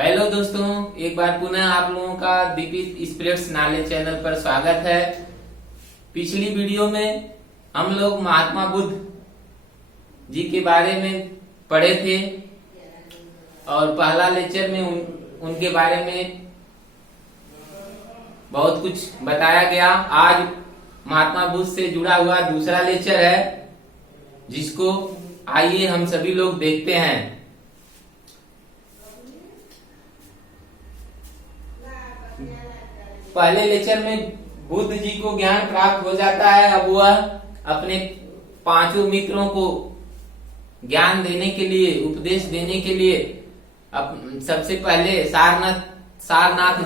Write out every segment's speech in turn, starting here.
Hello दोस्तों, एक बार पुनः आप लोगों का दीपित स्पिरिट्स नॉलेज चैनल पर स्वागत है। पिछली वीडियो में हम लोग महात्मा बुद्ध जी के बारे में पढ़े थे और पहला लेक्चर में उनके बारे में बहुत कुछ बताया गया। आज महात्मा बुद्ध से जुड़ा हुआ दूसरा लेक्चर है, जिसको आइए हम सभी लोग देखते हैं। पहले लेक्चर में बुद्ध जी को ज्ञान प्राप्त हो जाता है। अब वह अपने पांचों मित्रों को ज्ञान देने के लिए, उपदेश देने के लिए सबसे पहले सारनाथ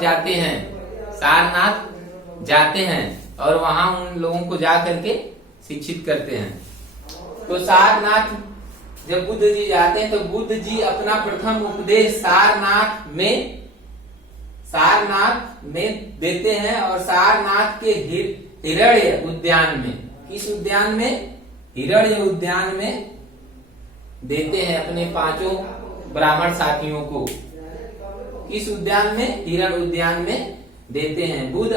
जाते हैं और वहां उन लोगों को जा करके शिक्षित करते हैं। तो सारनाथ जब बुद्ध जी जाते हैं तो बुद्ध जी अपना प्रथम उपदेश सारनाथ में देते हैं और सारनाथ के हिरण्य उद्यान में, किस उद्यान में? हिरण्य उद्यान में देते हैं अपने पांचों ब्राह्मण साथियों को। किस उद्यान में? हिरण्य उद्यान में देते हैं। बुद्ध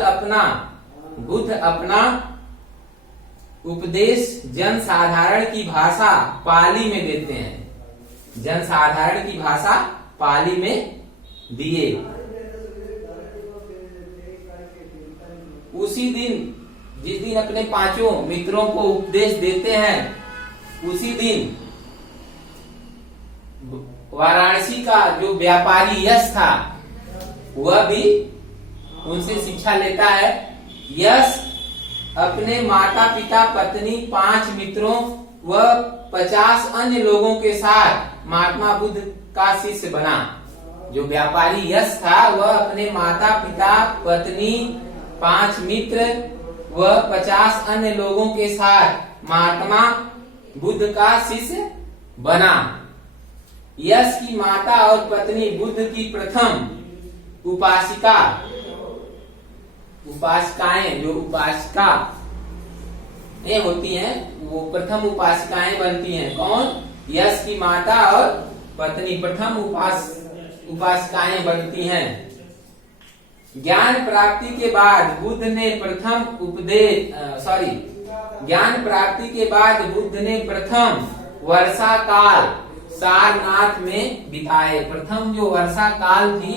अपना उपदेश जनसाधारण की भाषा पाली में देते हैं। जनसाधारण की भाषा पाली में दिए। उसी दिन, जिस दिन अपने पांचों मित्रों को उपदेश देते हैं, उसी दिन वाराणसी का जो व्यापारी यश था, वह भी उनसे शिक्षा लेता है। यश अपने माता पिता, पत्नी, 5 मित्रों व 50 अन्य लोगों के साथ महात्मा बुद्ध का शिष्य बना। जो व्यापारी यश था, वह अपने माता पिता, पत्नी, 5 मित्र व 50 अन्य लोगों के साथ महात्मा बुद्ध का शिष्य बना। यश की माता और पत्नी बुद्ध की प्रथम उपासिकाएं जो उपासिका होती हैं, वो प्रथम उपासिकाएं बनती हैं। कौन? यश की माता और पत्नी प्रथम उपासिकाएं बनती हैं। ज्ञान प्राप्ति के बाद बुद्ध ने प्रथम वर्षा काल सारनाथ में बिताए। प्रथम जो वर्षा काल थी,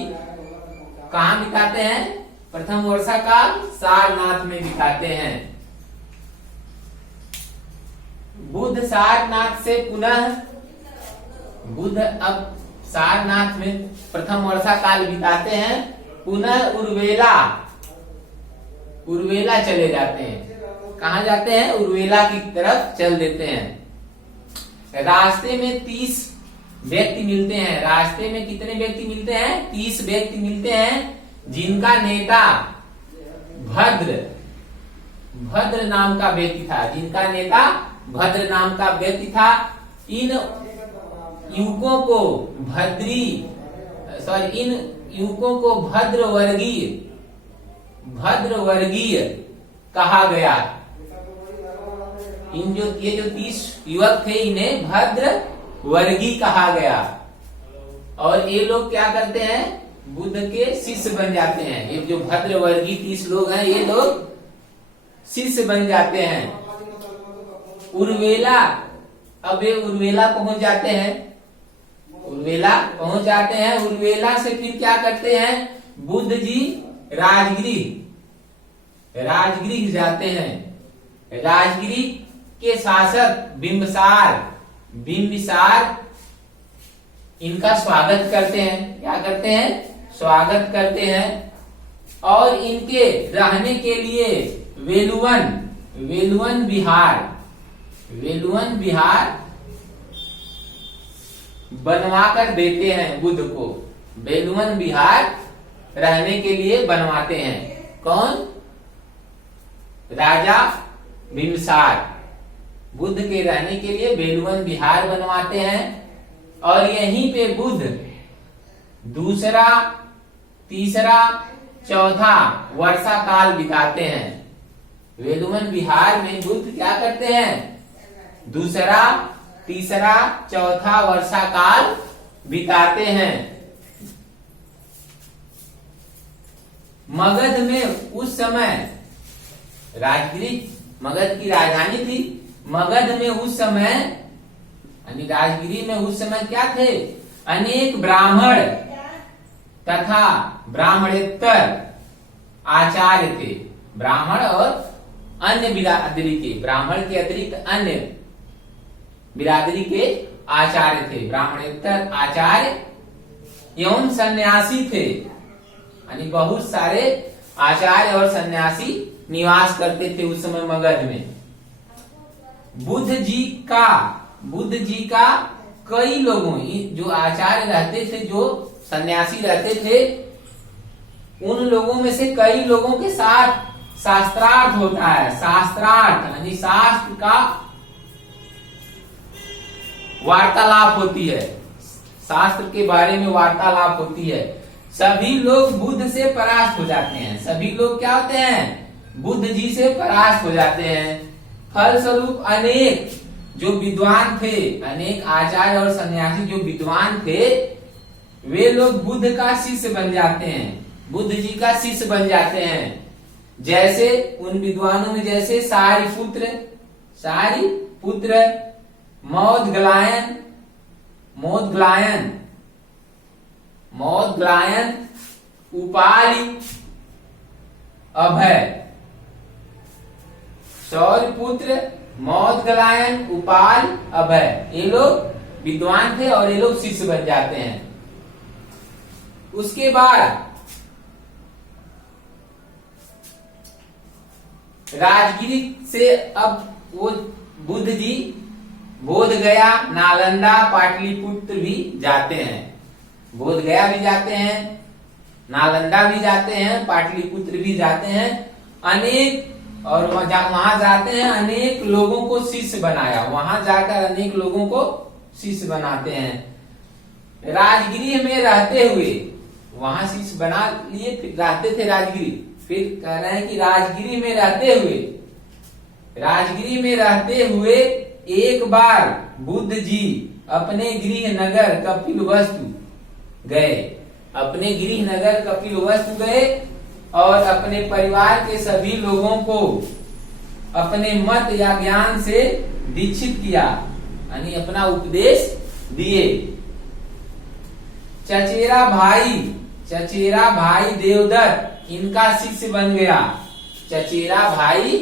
कहाँ बिताते हैं? प्रथम वर्षा काल सारनाथ में बिताते हैं। बुद्ध अब सारनाथ में प्रथम वर्षा काल बिताते हैं। पुनः उर्वेला चले जाते हैं। कहाँ जाते हैं? उर्वेला की तरफ चल देते हैं। रास्ते में 30 व्यक्ति मिलते हैं। रास्ते में कितने व्यक्ति मिलते हैं? 30 व्यक्ति मिलते हैं, जिनका नेता भद्र नाम का व्यक्ति था। इन युवकों को भद्रवर्गीय कहा गया। ये जो 30 युवक थे, इन्हें भद्रवर्गीय कहा गया। और ये लोग क्या करते हैं? बुद्ध के शिष्य बन जाते हैं। ये जो भद्रवर्गीय 30 लोग हैं, ये लोग शिष्य बन जाते हैं। अब ये उर्वेला पहुंच जाते हैं। उर्वेला से फिर क्या करते हैं? बुद्ध जी राजगृह जाते हैं। राजगृह के शासक बिंबिसार इनका स्वागत करते हैं। क्या करते हैं? स्वागत करते हैं। और इनके रहने के लिए वेलुवन विहार बनवा कर देते हैं। बुद्ध को वेलुवन विहार रहने के लिए बनवाते हैं। कौन? राजा बिंबिसार बुद्ध के रहने के लिए वेलुवन विहार बनवाते हैं। और यहीं पे बुद्ध दूसरा, तीसरा, चौथा वर्षा काल बिताते हैं। वेलुवन विहार में बुद्ध क्या करते हैं? दूसरा, तीसरा, चौथा वर्षा काल बिताते हैं। मगध में उस समय राजगिरी मगध की राजधानी थी। मगध में उस समय यानी राजगिरी में उस समय क्या थे? अनेक ब्राह्मण तथा ब्राह्मणेतर आचार्य थे। ब्राह्मण और अन्य बिरादरी के, ब्राह्मण के अतिरिक्त अन्य बिरादरी के आचार्य थे। ब्राह्मणेतर आचार्य एवं सन्यासी थे, यानी बहुत सारे आचार्य और सन्यासी निवास करते थे उस समय मगध में। बुद्ध जी का कई लोगों, जो आचार्य रहते थे, जो सन्यासी रहते थे, उन लोगों में से कई लोगों के साथ शास्त्रार्थ होता है। शास्त्रार्थ यानी शास्त्र का वार्तालाप होती है, शास्त्र के बारे में वार्तालाप होती है। सभी लोग बुद्ध से परास्त हो जाते हैं। सभी लोग क्या होते हैं? बुद्ध जी से परास्त हो जाते हैं। फलस्वरूप अनेक जो विद्वान थे, अनेक आचार्य और सन्यासी जो विद्वान थे, वे लोग बुद्ध का शिष्य बन जाते हैं, बुद्ध जी का शिष्य बन जाते हैं। जैसे उन विद्वानों में जैसे सारिपुत्र, मौद्गलायन, उपाली, अभय। शौर्यपुत्र, मौद्गलायन, उपाल, अभय, ये लोग विद्वान थे और ये लोग शिष्य बन जाते हैं। उसके बाद राजगिरी से अब वो बुद्ध जी बोध गया, नालंदा, पाटलिपुत्र भी जाते हैं। बोध गया भी जाते हैं, नालंदा भी जाते हैं, पाटलिपुत्र भी जाते हैं। अनेक और वहां जाते हैं, अनेक लोगों को शिष्य बनाया। वहां जाकर अनेक लोगों को शिष्य बनाते हैं। राजगिरी में रहते हुए वहां शिष्य बना लिए, फिर रहते थे राजगिरी। फिर कह रहे हैं कि राजगिरी में रहते हुए एक बार बुद्ध जी अपने गृह नगर कपिलवस्तु गए। अपने गृह नगर कपिलवस्तु गए और अपने परिवार के सभी लोगों को अपने मत या ज्ञान से दीक्षित किया, यानी अपना उपदेश दिए। चचेरा भाई देवदत्त इनका शिष्य बन गया। चचेरा भाई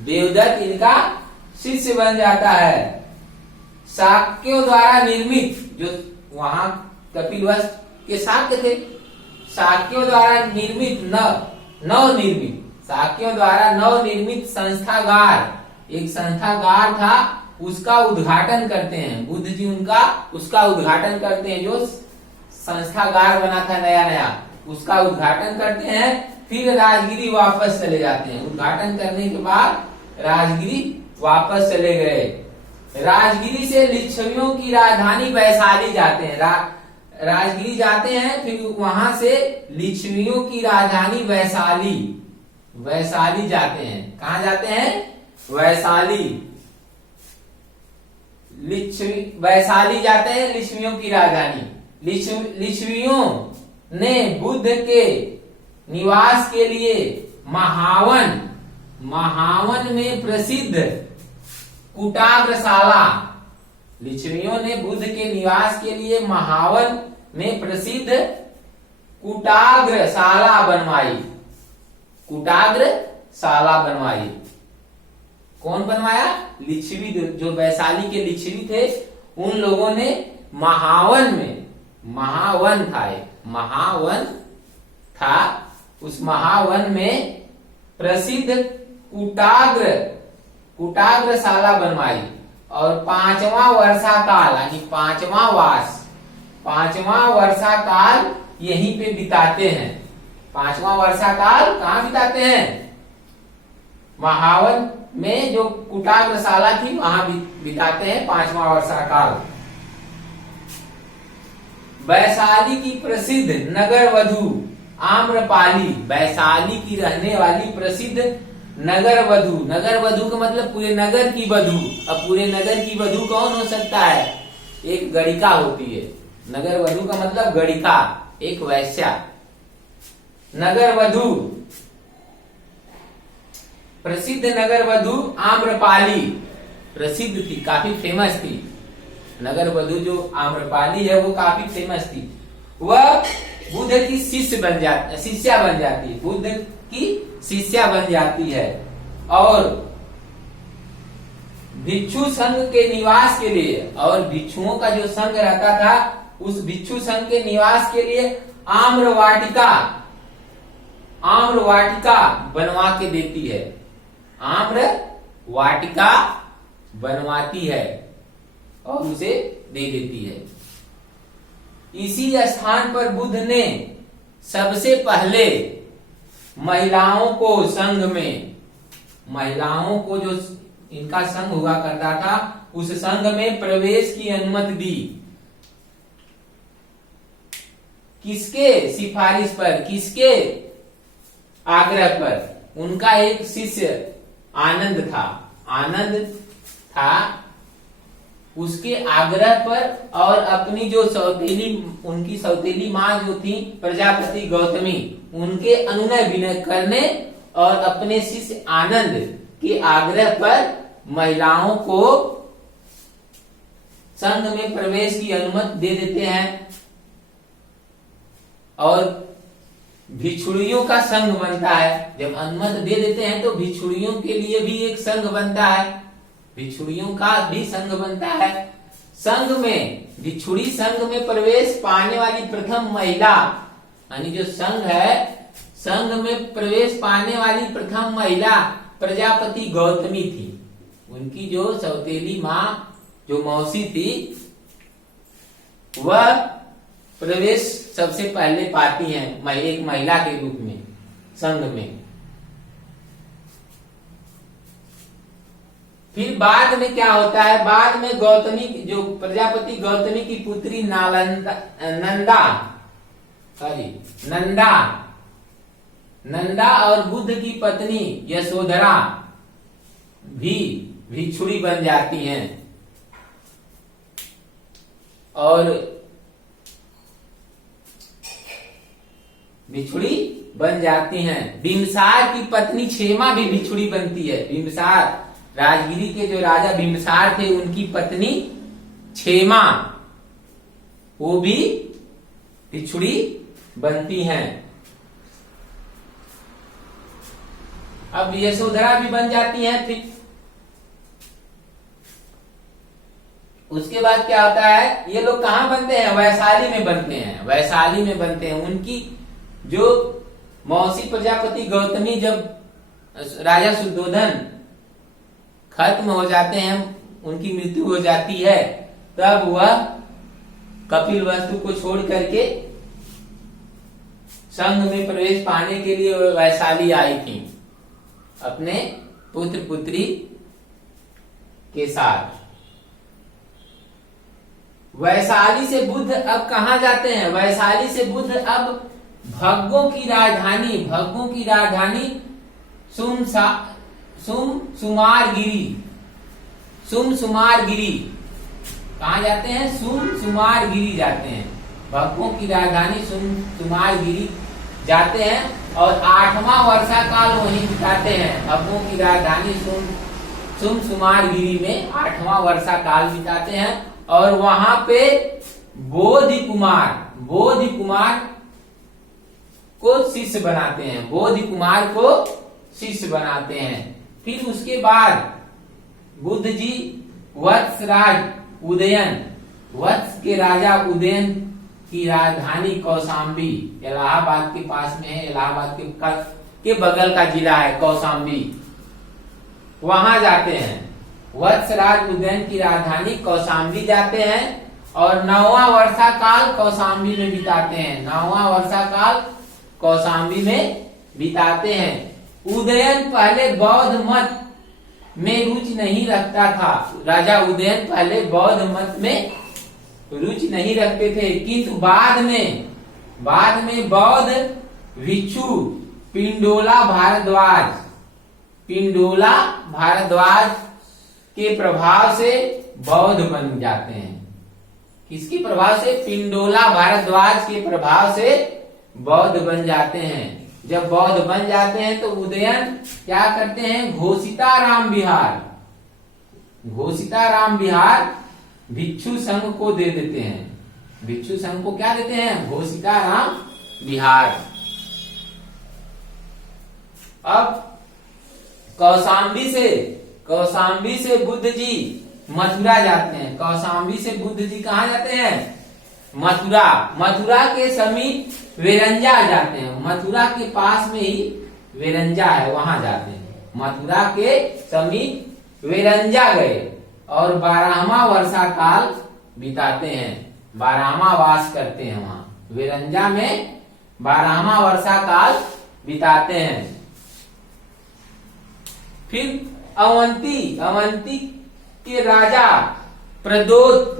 देवदत्त इनका शिष्य बन जाता है। शाक्यों द्वारा निर्मित, जो वहां कपिलवस्तु के शाक्य थे, शाक्यों द्वारा निर्मित शाक्यों द्वारा नवनिर्मित संस्थागार, एक संस्थागार था, उसका उद्घाटन करते हैं बुद्ध जी। उसका उद्घाटन करते हैं, जो संस्थागार बना था नया, उसका उद्घाटन करते हैं। फिर राजगिरी वापस चले जाते हैं। उद्घाटन करने के बाद राजगिरी वापस चले गए। राजगिरी से लिच्छवियों की राजधानी वैशाली जाते हैं। राजगिरी जाते हैं, फिर वहां से लिच्छवियों की राजधानी वैशाली जाते हैं। कहा जाते हैं? वैशाली जाते हैं, लिच्छवियों की राजधानी। लिच्छवियों ने बुद्ध के निवास के लिए महावन में प्रसिद्ध कुटाग्रशाला, लिच्छवियों ने बुद्ध के निवास के लिए महावन में प्रसिद्ध कुटाग्रशाला बनवाई। कौन बनवाया? लिच्छवी, जो वैशाली के लिच्छवी थे, उन लोगों ने महावन था, उस महावन में प्रसिद्ध कुटाग्रशाला बनवाई। और 5वां वर्षाकाल यानी 5वां वर्षाकाल यहीं पे बिताते हैं। 5वां वर्षाकाल कहाँ बिताते हैं? महावन में जो कुटाग्रशाला थी वहां बिताते हैं 5वां वर्षाकाल। वैशाली की प्रसिद्ध नगर वधु आम्रपाली, वैशाली की रहने वाली प्रसिद्ध नगर वधु का मतलब पूरे नगर की वधु। अब पूरे नगर की वधु कौन हो सकता है? एक गणिका होती है। नगर वधु का मतलब गणिका, एक वैश्या। नगर वधु, प्रसिद्ध नगर वधु आम्रपाली, प्रसिद्ध थी, काफी फेमस थी। नगर वधु जो आम्रपाली है वो काफी फेमस थी। वह बुद्ध की शिष्या बन जाती है, बुद्ध की शिष्या बन जाती है और भिक्षु संघ के निवास के लिए, और भिक्षुओं का जो संघ रहता था उस भिक्षु संघ के निवास के लिए आम्र वाटिका बनवा के देती है, आम्र वाटिका बनवाती है और उसे दे देती है। इसी स्थान पर बुद्ध ने सबसे पहले महिलाओं को संघ में, महिलाओं को जो इनका संघ हुआ करता था उस संघ में प्रवेश की अनुमति दी। किसके सिफारिश पर, किसके आग्रह पर? उनका एक शिष्य आनंद था, उसके आग्रह पर और अपनी जो उनकी सौतेली माँ जो थी प्रजापति गौतमी, उनके अनुनय विनय करने और अपने शिष्य आनंद के आग्रह पर महिलाओं को संघ में प्रवेश की अनुमति दे देते हैं और भिक्षुड़ियों का संघ बनता है। जब अनुमति दे देते हैं तो भिक्षुड़ियों के लिए भी एक संघ बनता है, भिक्षुड़ियों का भी संघ बनता है। संघ में, भिक्षुड़ी संघ में प्रवेश पाने वाली प्रथम महिला, यानी जो संघ है, संघ में प्रवेश पाने वाली प्रथम महिला प्रजापति गौतमी थी। उनकी जो सौतेली माँ, जो मौसी थी, वह प्रवेश सबसे पहले पाती हैं एक महिला के रूप में संघ में। फिर बाद में क्या होता है, बाद में गौतमी, जो प्रजापति गौतमी की पुत्री नंदा और बुद्ध की पत्नी यशोधरा भी भिक्षुड़ी बन जाती हैं और भिक्षुड़ी बन जाती हैं। बिंबिसार की पत्नी क्षेमा भी भिक्षुड़ी बनती है। बिंबिसार, राजगिरी के जो राजा बिंबिसार थे, उनकी पत्नी क्षेमा, वो भी भिक्षुड़ी बनती हैं। अब यशोधरा भी बन जाती हैं। फिर उसके बाद क्या होता है, ये लोग कहाँ बनते हैं? वैशाली में बनते हैं, वैशाली में बनते हैं। उनकी जो मौसी प्रजापति गौतमी, जब राजा शुद्धोधन खत्म हो जाते हैं, उनकी मृत्यु हो जाती है, तब वह कपिलवस्तु को छोड़ करके संघ में प्रवेश पाने के लिए वैशाली आई थी अपने पुत्र पुत्री के साथ। वैशाली से बुद्ध अब कहाँ जाते हैं? वैशाली से बुद्ध अब भग्गों की राजधानी सुमसुमारगिरी कहाँ जाते हैं? सुमसुमारगिरी जाते हैं। भग्गों की राजधानी सुमसुमारगिरी जाते हैं और 8वां वर्षा काल वहीं बिताते हैं। भग्गों की राजधानी सुमसुमारगिरी में 8वां वर्षा काल बिताते हैं और वहां पे बोधि कुमार को शिष्य बनाते हैं, बोधि कुमार को शिष्य बनाते हैं। फिर उसके बाद बुद्ध जी वत्स के राजा उदयन की राजधानी कौशाम्बी, इलाहाबाद के पास में है, इलाहाबाद के बगल का जिला है कौशाम्बी, वहां जाते हैं। वत्सराज उदयन की राजधानी कौशाम्बी जाते हैं और 9वां वर्षा काल कौशाम्बी में बिताते हैं। 9वां वर्षा काल कौशाम्बी में बिताते हैं। उदयन पहले बौद्ध मत में रुचि नहीं रखता था। राजा उदयन पहले बौद्ध मत में रुचि नहीं रखते थे, किंतु बाद में बौद्ध भिक्षु पिंडोला भारद्वाज के प्रभाव से बौद्ध बन जाते हैं। किसके प्रभाव से? पिंडोला भारद्वाज के प्रभाव से बौद्ध बन जाते हैं। जब बौद्ध बन जाते हैं तो उदयन क्या करते हैं, घोषिताराम विहार, घोषिताराम विहार भिक्षु संघ को दे देते हैं। भिक्षु संघ को क्या देते हैं, घोषिताराम विहार। अब कौशाम्बी से बुद्ध जी मथुरा जाते हैं। कौशाम्बी से बुद्ध जी कहाँ जाते हैं, मथुरा। मथुरा के समीप वेरंजा जाते हैं। मथुरा के पास में ही वेरंजा है, वहां जाते हैं। मथुरा के समीप वेरंजा गए और 12वां वर्षा काल बिताते हैं। 12वां वास करते हैं वहां वेरंजा में, 12वां वर्षा काल बिताते हैं। फिर अवंती के राजा प्रदोत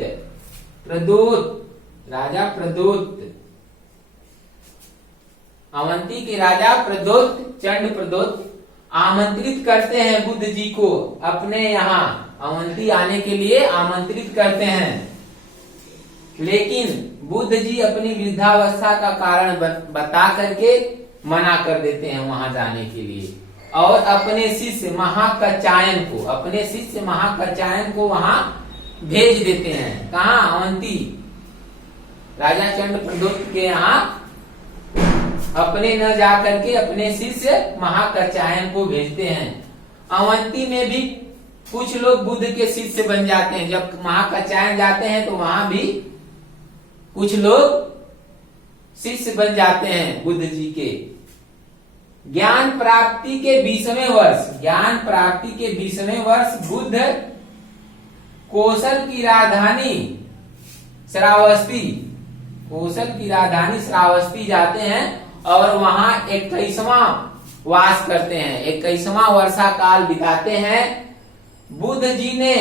अवंती के राजा प्रदोत, चंड प्रदोत आमंत्रित करते हैं बुद्ध जी को अपने यहाँ अवंती आने के लिए आमंत्रित करते हैं। लेकिन बुद्ध जी अपनी वृद्धावस्था का कारण बता करके मना कर देते हैं वहां जाने के लिए, और अपने शिष्य महाकचायन को वहां भेज देते हैं। कहा, अवंती राजा चंड प्रदोत के यहाँ अपने न जा करके अपने शिष्य महाकचायन को भेजते हैं। अवंती में भी कुछ लोग बुद्ध के शिष्य बन जाते हैं। जब महाकचायन जाते हैं तो वहां भी कुछ लोग शिष्य बन जाते हैं बुद्ध जी के। ज्ञान प्राप्ति के 20वें वर्ष बुद्ध कौशल की राजधानी श्रावस्ती जाते हैं और वहां 21वां वास करते हैं, 21वां वर्षा काल बिताते हैं। बुद्ध जी ने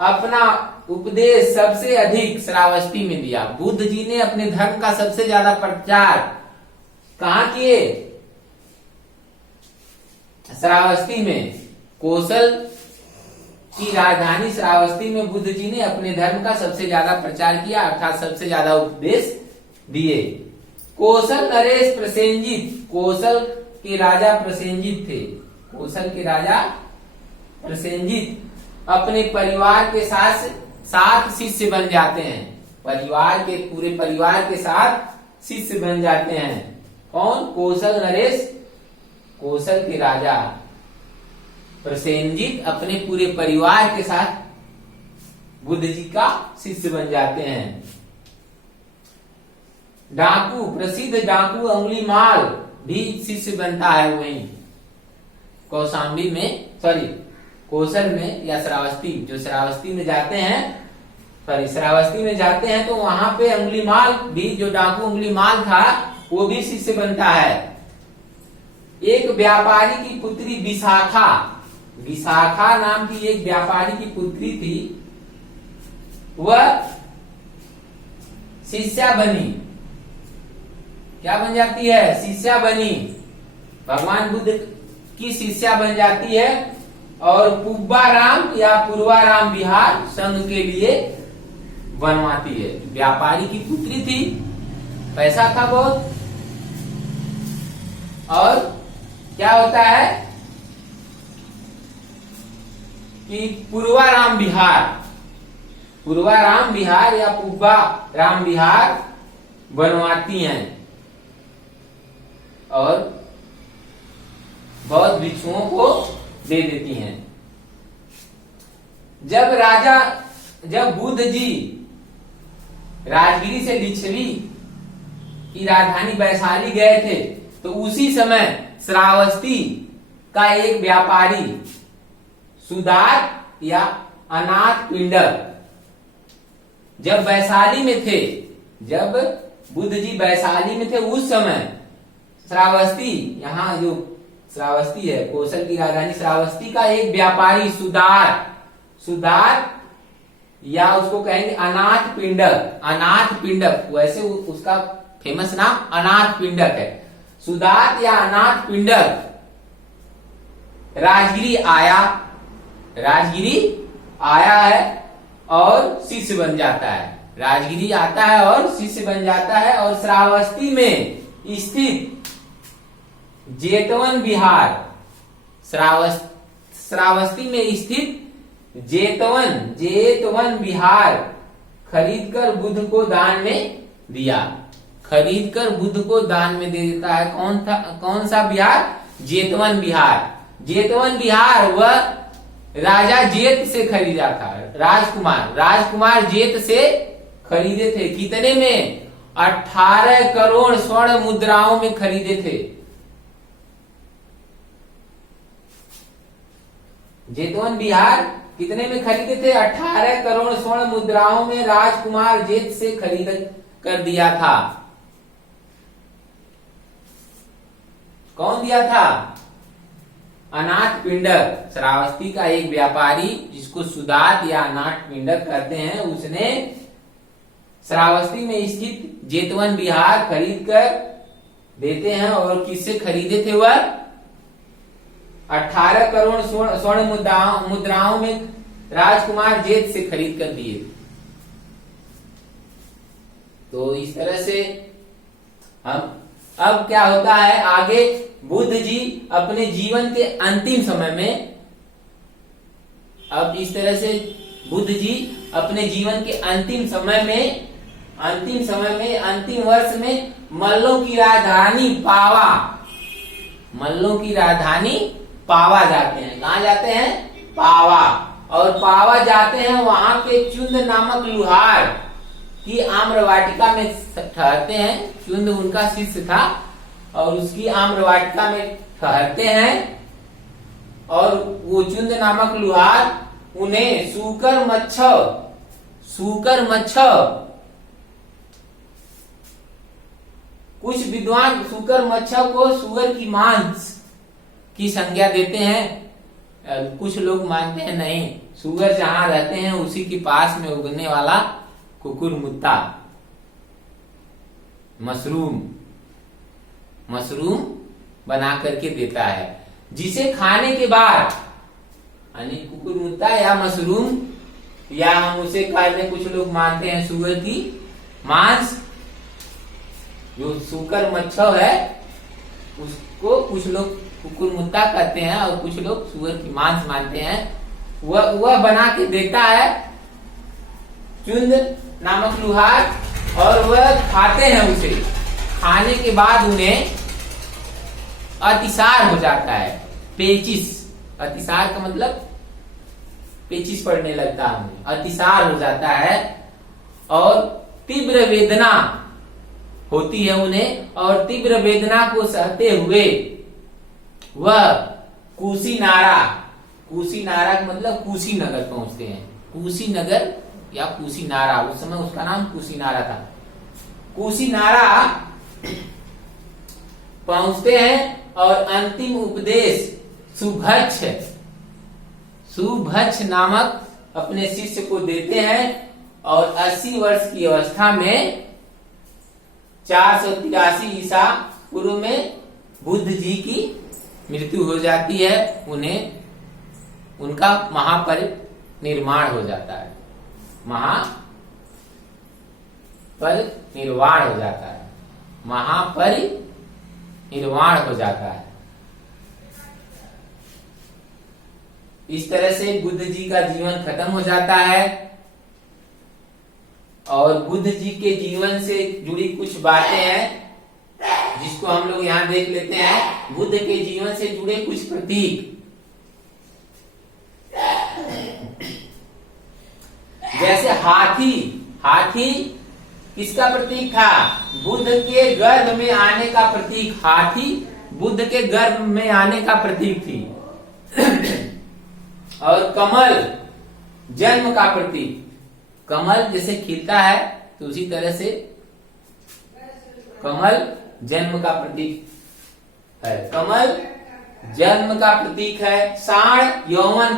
अपना उपदेश सबसे अधिक श्रावस्ती में दिया। बुद्ध जी ने अपने धर्म का सबसे ज्यादा प्रचार कहाँ किए, श्रावस्ती में। कौशल की राजधानी श्रावस्ती में बुद्ध जी ने अपने धर्म का सबसे ज्यादा प्रचार किया, अर्थात सबसे ज्यादा उपदेश दिए। कौशल नरेश प्रसेनजित, कौशल के राजा प्रसेनजित थे। कौशल के राजा प्रसेनजित अपने परिवार के साथ शिष्य बन जाते हैं। पूरे परिवार के साथ शिष्य बन जाते हैं। कौन, कौशल नरेश, कौशल के राजा प्रसेनजित अपने पूरे परिवार के साथ बुद्ध जी का शिष्य बन जाते हैं। डाकू, प्रसिद्ध डाकू अंगुलीमाल भी शिष्य बनता है वहीं कौशाम्बी में, कौशल में या श्रावस्ती। जो श्रावस्ती में जाते हैं, श्रावस्ती में जाते हैं तो वहां पे अंगुलीमाल भी, जो डाकू अंगुलीमाल था, वो भी शिष्य बनता है। एक व्यापारी की पुत्री विशाखा नाम की एक व्यापारी की पुत्री थी, वह शिष्या बनी। क्या बन जाती है, शिष्या बनी, भगवान बुद्ध की शिष्या बन जाती है और पुब्बाराम या पूर्वाराम विहार संघ के लिए बनवाती है। व्यापारी की पुत्री थी, पैसा था बहुत, और क्या होता है कि पूर्वाराम विहार या पुब्बा राम विहार बनवाती हैं और बौद्ध भिक्षुओं को दे देती हैं। जब बुद्ध जी राजगिरी से लिच्छवी की राजधानी वैशाली गए थे, तो उसी समय श्रावस्ती का एक व्यापारी सुदार या अनाथ पिंडक जब वैशाली में थे, जब बुद्ध जी वैशाली में थे, उस समय श्रावस्ती, यहाँ जो श्रावस्ती है, कौशल की राजधानी श्रावस्ती का एक व्यापारी सुदार या उसको कहेंगे अनाथ पिंडक, वैसे उसका फेमस नाम अनाथ पिंडक है। सुदार या अनाथ पिंडक राजगिरी आया है और शिष्य बन जाता है। राजगिरी आता है और शिष्य बन जाता है और श्रावस्ती में स्थित जेतवन विहार, श्रावस्ती में स्थित जेतवन विहार खरीदकर बुद्ध को दान में दिया। खरीदकर बुद्ध को दान में दे देता है। कौन सा विहार? जेतवन विहार। जेतवन विहार वह राजा जेत से खरीदा था। राजकुमार जेत से खरीदे थे। कितने में? 18 करोड़ स्वर्ण मुद्राओं में खरीदे थे। जेतवन विहार कितने में खरीदे थे? 18 करोड़ स्वर्ण मुद्राओं में राजकुमार जेत से खरीद कर दिया था। कौन दिया था? अनाथ पिंडक। श्रावस्ती का एक व्यापारी जिसको सुदात या अनाथ पिंडक कहते हैं, उसने श्रावस्ती में स्थित जेतवन विहार खरीद कर देते हैं। और किससे खरीदे थे? वह 18 करोड़ स्वर्ण मुद्राओं में राजकुमार जेत से खरीद कर दिए। तो इस तरह से हम अब क्या होता है आगे, बुद्ध जी अपने जीवन के अंतिम समय में, अब इस तरह से बुद्ध जी अपने जीवन के अंतिम वर्ष में मल्लों की राजधानी पावा जाते हैं। कहाँ जाते हैं? पावा। और पावा जाते हैं, वहां पे चुंद नामक लुहार की आम्रवाटिका में ठहरते हैं। चुंद उनका शिष्य था और उसकी आम्रवाटिका में ठहरते हैं। और वो चुंद नामक लुहार उन्हें सूकर मच्छ कुछ विद्वान सूकर मच्छ को सुअर की मांस की संज्ञा देते हैं। कुछ लोग मानते हैं नहीं, सुअर जहां रहते हैं उसी के पास में उगने वाला कुकुरमुत्ता, मशरूम बना करके देता है, जिसे खाने के बाद, यानी कुकुरमुत्ता या मशरूम, या हम उसे कहते, कुछ लोग मानते हैं सुअर की मांस, जो सूकर मच्छ है उसको कुछ लोग कुकुरमुत्ता कहते हैं और कुछ लोग सुअर की मांस मानते हैं। वह बना के देता है चुंद नामक लुहार, और वह खाते हैं। उसे खाने के बाद उन्हें अतिसार हो जाता है, पेचिस। अतिसार का मतलब पेचिस पड़ने लगता है, उन्हें अतिसार हो जाता है और तीव्र वेदना होती है उन्हें। और तीव्र वेदना को सहते हुए वह कुशीनारा का मतलब कुशीनगर पहुंचते हैं। कुशीनगर या कुशीनारा, उस समय उसका नाम कुशीनारा था। कुशीनारा पहुंचते हैं और अंतिम उपदेश सुभच्छ नामक अपने शिष्य को देते हैं। और 80 वर्ष की अवस्था में 483 ईसा पूर्व में बुद्ध जी की मृत्यु हो जाती है। उनका महापरिनिर्वाण हो जाता है। महापरिनिर्वाण हो जाता है। इस तरह से बुद्ध जी का जीवन खत्म हो जाता है। और बुद्ध जी के जीवन से जुड़ी कुछ बातें हैं जिसको हम लोग यहाँ देख लेते हैं। बुद्ध के जीवन से जुड़े कुछ प्रतीक, जैसे हाथी किसका प्रतीक था? बुद्ध के गर्भ में आने का प्रतीक। हाथी बुद्ध के गर्भ में आने का प्रतीक थी। और कमल जन्म का प्रतीक। कमल जैसे खिलता है तो उसी तरह से कमल जन्म का प्रतीक है। कमल जन्म का प्रतीक है। साण यौवन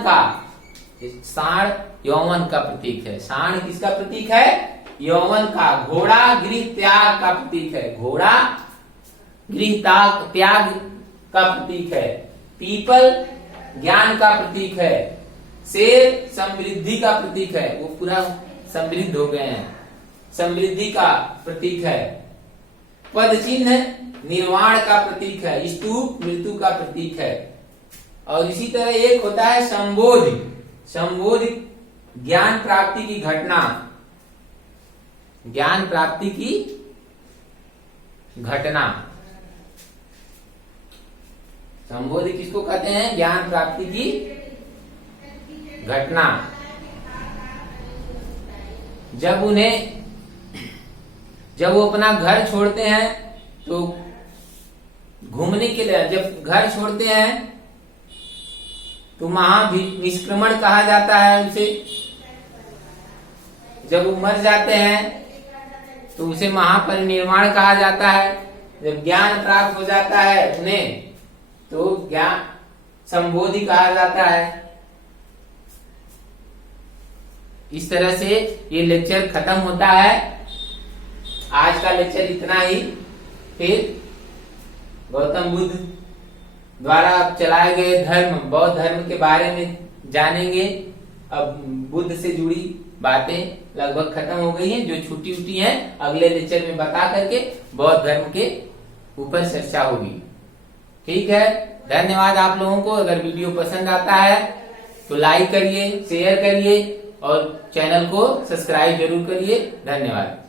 का प्रतीक है। साण किसका प्रतीक है? यौवन का। घोड़ा गृह त्याग का प्रतीक है। घोड़ा गृह त्याग का प्रतीक है। पीपल ज्ञान का प्रतीक है। शेर समृद्धि का प्रतीक है। वो पूरा समृद्ध हो गए हैं, समृद्धि का प्रतीक है। पद चिन्ह निर्वाण का प्रतीक है, स्तूप मृत्यु का प्रतीक है। और इसी तरह एक होता है संबोधि। संबोधि ज्ञान प्राप्ति की घटना, ज्ञान प्राप्ति की घटना। संबोधि किसको कहते हैं? ज्ञान प्राप्ति की घटना। जब वो अपना घर छोड़ते हैं तो घूमने के लिए, जब घर छोड़ते हैं तो महानिष्क्रमण कहा जाता है उसे। जब वो मर जाते हैं तो उसे महापरिनिर्वाण कहा जाता है। जब ज्ञान प्राप्त हो जाता है उन्हें तो ज्ञान संबोधि कहा जाता है। इस तरह से ये लेक्चर खत्म होता है। आज का लेक्चर इतना ही। फिर गौतम बुद्ध द्वारा चलाए गए धर्म, बौद्ध धर्म के बारे में जानेंगे। अब बुद्ध से जुड़ी बातें लगभग खत्म हो गई हैं। जो छुट्टी उटी हैं अगले लेक्चर में बता करके बौद्ध धर्म के ऊपर चर्चा होगी। ठीक है, धन्यवाद आप लोगों को। अगर वीडियो पसंद आता है तो लाइक करिए, शेयर करिए और चैनल को सब्सक्राइब जरूर करिए। धन्यवाद।